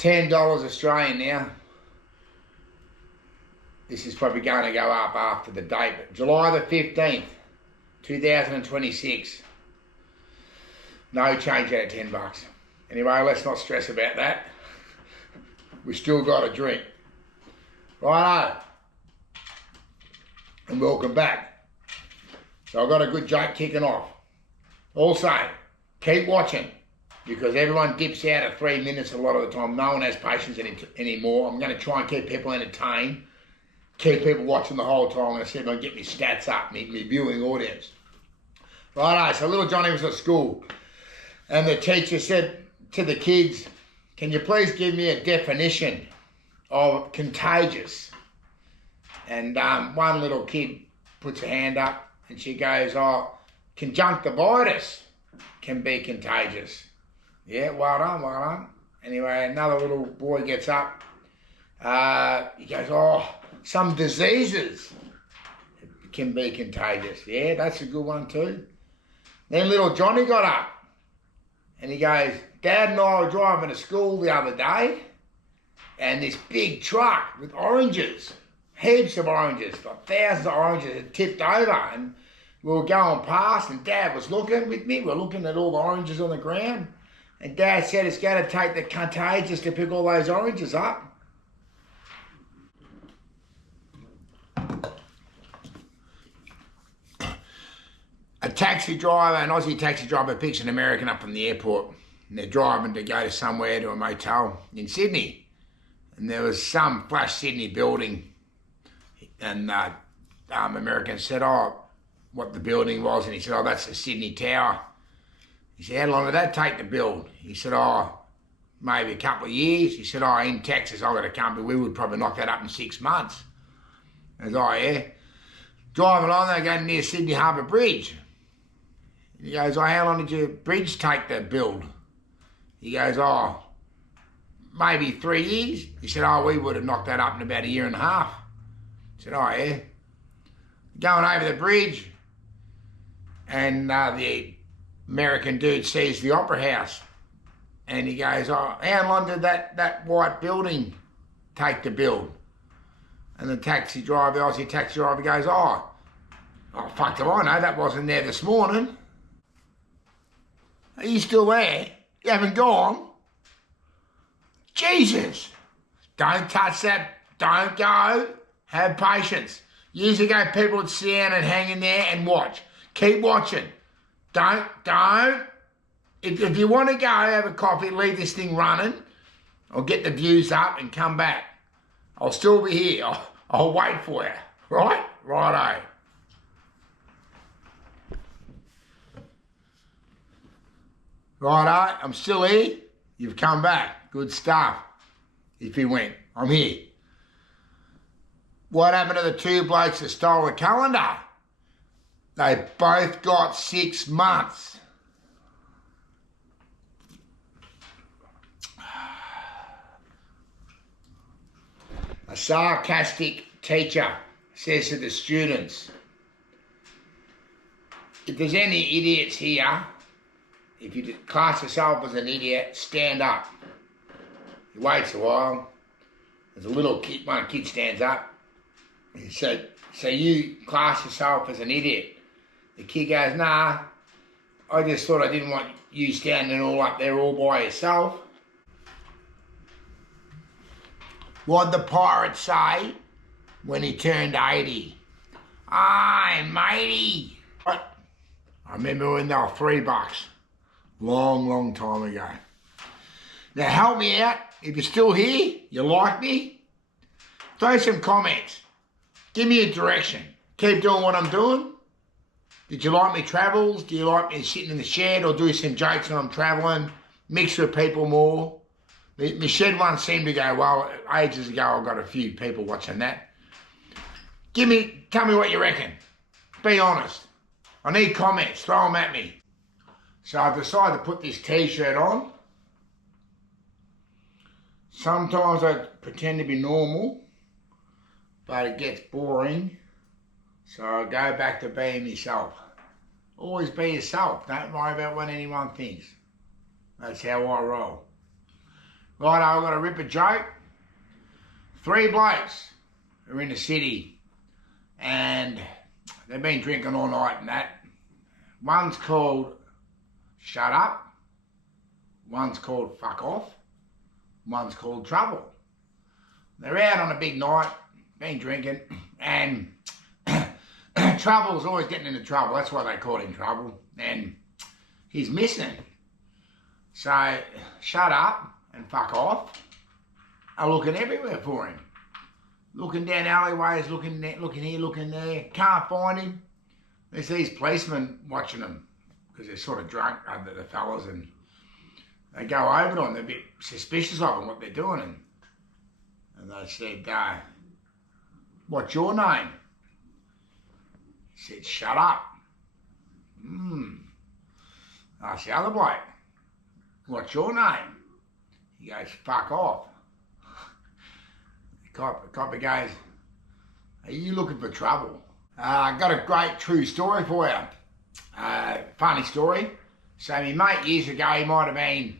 $10 Australian now. This is probably going to go up after the date, but July the 15th, 2026. No change out of $10. Anyway, let's not stress about that. We still got a drink. Righto. And welcome back. So I've got a good joke kicking off. Also, keep watching, because everyone dips out at 3 minutes a lot of the time. No one has patience anymore. I'm going to try and keep people entertained, keep people watching the whole time. I'm going to see if I can get my stats up, my viewing audience. Righto, so little Johnny was at school, and the teacher said to the kids, "Can you please give me a definition of contagious?" And one little kid puts her hand up and she goes, "Oh, conjunctivitis can be contagious." Yeah, well done, well done. Anyway, another little boy gets up. He goes, "Oh, some diseases can be contagious." Yeah, that's a good one too. Then little Johnny got up and he goes, "Dad and I were driving to school the other day, and this big truck with oranges, heaps of oranges, like thousands of oranges, had tipped over, and we were going past, and Dad was looking with me. We were looking at all the oranges on the ground, and Dad said it's going to take the contagious to pick all those oranges up." A taxi driver, an Aussie taxi driver, picks an American up from the airport, and they're driving to go to somewhere, to a motel in Sydney. And there was some flash Sydney building, and American said, "Oh, what the building was," and he said, "Oh, that's the Sydney Tower." He said, "How long did that take to build?" He said, "Oh, maybe a couple of years." He said, "Oh, in Texas, I've got a company, we would probably knock that up in 6 months." I said, "Oh, yeah." Driving on, they go near Sydney Harbour Bridge. He goes, "Oh, how long did your bridge take to build?" He goes, "Oh, maybe 3 years." He said, "Oh, we would have knocked that up in about 1.5 years. I said, "Oh, yeah." Going over the bridge, and the American dude sees the Opera House, and he goes, "Oh, how long did that white building take to build?" And the taxi driver, the Aussie taxi driver goes, oh, fuck do I know, that wasn't there this morning." "Are you still there? You haven't gone?" "Jesus, don't touch that, don't go, have patience. Years ago, people would sit down and hang in there and watch. Keep watching. Don't. If you want to go, have a coffee, leave this thing running, or get the views up and come back. I'll still be here. I'll wait for you. Right? Righto." "Righto, I'm still here. You've come back. Good stuff." If he went, "I'm here." What happened to the two blokes that stole the calendar? They both got 6 months. A sarcastic teacher says to the students, "If there's any idiots here, if you class yourself as an idiot, stand up." He waits a while. There's a little kid, one kid stands up. He said, "So you class yourself as an idiot?" The kid goes, "Nah, I just thought I didn't want you standing all up there all by yourself." What'd the pirate say when he turned 80? "Aye, matey." What? I remember when they were $3. Long time ago. Now help me out. If you're still here, you like me, throw some comments. Give me a direction. Keep doing what I'm doing. Did you like me travels? Do you like me sitting in the shed, or do some jokes when I'm travelling? Mix with people more. My shed one seemed to go well. Ages ago, I got a few people watching that. Tell me what you reckon. Be honest. I need comments. Throw them at me. So I've decided to put this t-shirt on. Sometimes I pretend to be normal, but it gets boring. So I go back to being myself. Always be yourself. Don't worry about what anyone thinks. That's how I roll. Right, I've got to rip a joke. 3 blokes are in the city and they've been drinking all night and that. One's called Shut Up, one's called Fuck Off, one's called Trouble. They're out on a big night, been drinking, and Trouble's always getting into trouble. That's why they call him Trouble. And he's missing. So Shut Up and Fuck Off are looking everywhere for him. Looking down alleyways, looking there, looking here, looking there. Can't find him. There's these policemen watching them because they're sort of drunk, the fellas, and they go over to them. They're a bit suspicious of them, what they're doing. And they said, what's your name? He said, Shut Up. Asked the other bloke, what's your name? He goes, Fuck Off. The copper goes, are you looking for trouble? I got a great true story for you. Funny story. So my mate years ago, he might have been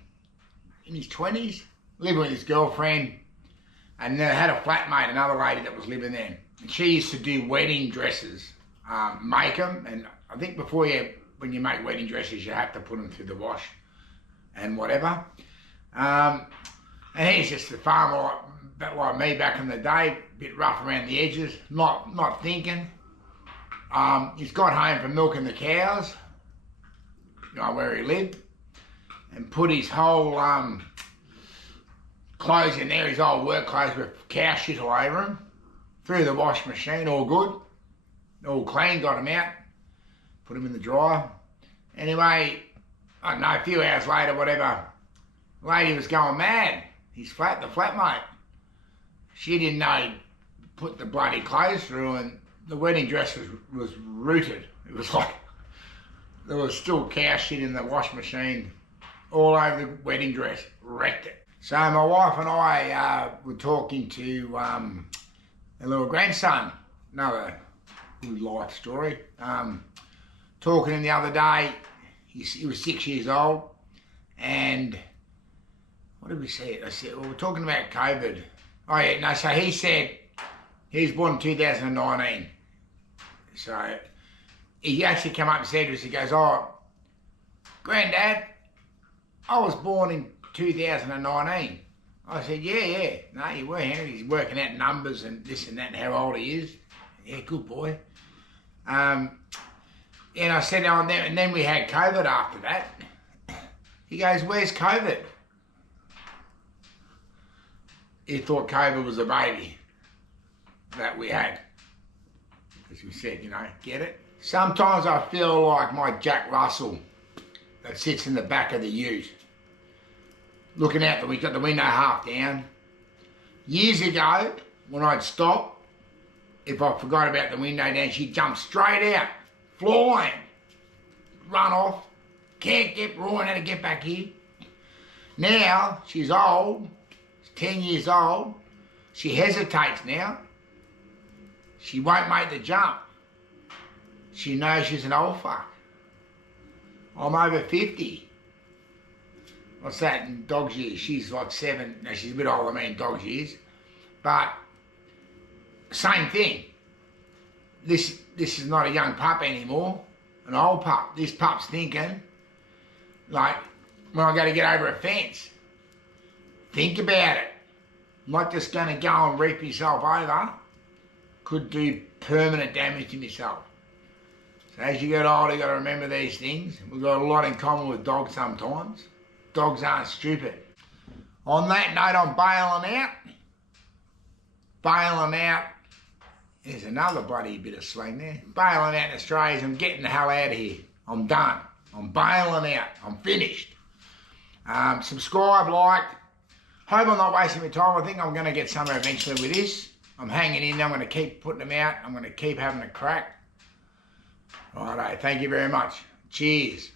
in his 20s, living with his girlfriend, and they had a flatmate, another lady that was living there. And she used to do wedding dresses, make them, and I think when you make wedding dresses, you have to put them through the wash and whatever. And he's just a farmer like me back in the day, a bit rough around the edges, not thinking. He's got home from milking the cows, where he lived, and put his whole clothes in there, his old work clothes with cow shit all over him, through the wash machine, all good, all clean, got him out, put him in the dryer. Anyway, I don't know, a few hours later, whatever, the lady was going mad. The flatmate. She didn't know he'd put the bloody clothes through, and the wedding dress was rooted. It was like, there was still cow shit in the wash machine all over the wedding dress, wrecked it. So my wife and I were talking to a little grandson, another good life story. Talking to him the other day, he was 6 years old, and what did we say? I said, well, we're talking about COVID. Oh yeah, no, so he said he was born in 2019. So he actually came up and said to us, he goes, oh, Granddad, I was born in 2019. I said, yeah. No, you were, Henry. He's working out numbers and this and that and how old he is. Yeah, good boy. And I said, oh, and then we had COVID after that. He goes, where's COVID? He thought COVID was a baby that we had. As we said, get it? Sometimes I feel like my Jack Russell that sits in the back of the ute, looking out we got the window half down. Years ago, when I'd stop, if I forgot about the window down, she'd jump straight out, flying, run off, can't get roaring how to get back here. Now, she's old, 10 years old, she hesitates now. She won't make the jump. She knows she's an old fuck. I'm over 50. What's that in dog's years? She's like 7. No, she's a bit older than me in dog's years. But same thing. This is not a young pup anymore. An old pup. This pup's thinking, like, when I got to get over a fence, think about it. I'm not just going to go and reap yourself over. Could do permanent damage to myself. So as you get older, you got to remember these things. We've got a lot in common with dogs sometimes. Dogs aren't stupid. On that note, I'm bailing out. Bailing out. There's another bloody bit of slang there. Bailing out in Australia. I'm getting the hell out of here. I'm done. I'm bailing out. I'm finished. Subscribe, like. Hope I'm not wasting my time. I think I'm going to get somewhere eventually with this. I'm hanging in there. I'm going to keep putting them out. I'm going to keep having a crack. Righto. Thank you very much. Cheers.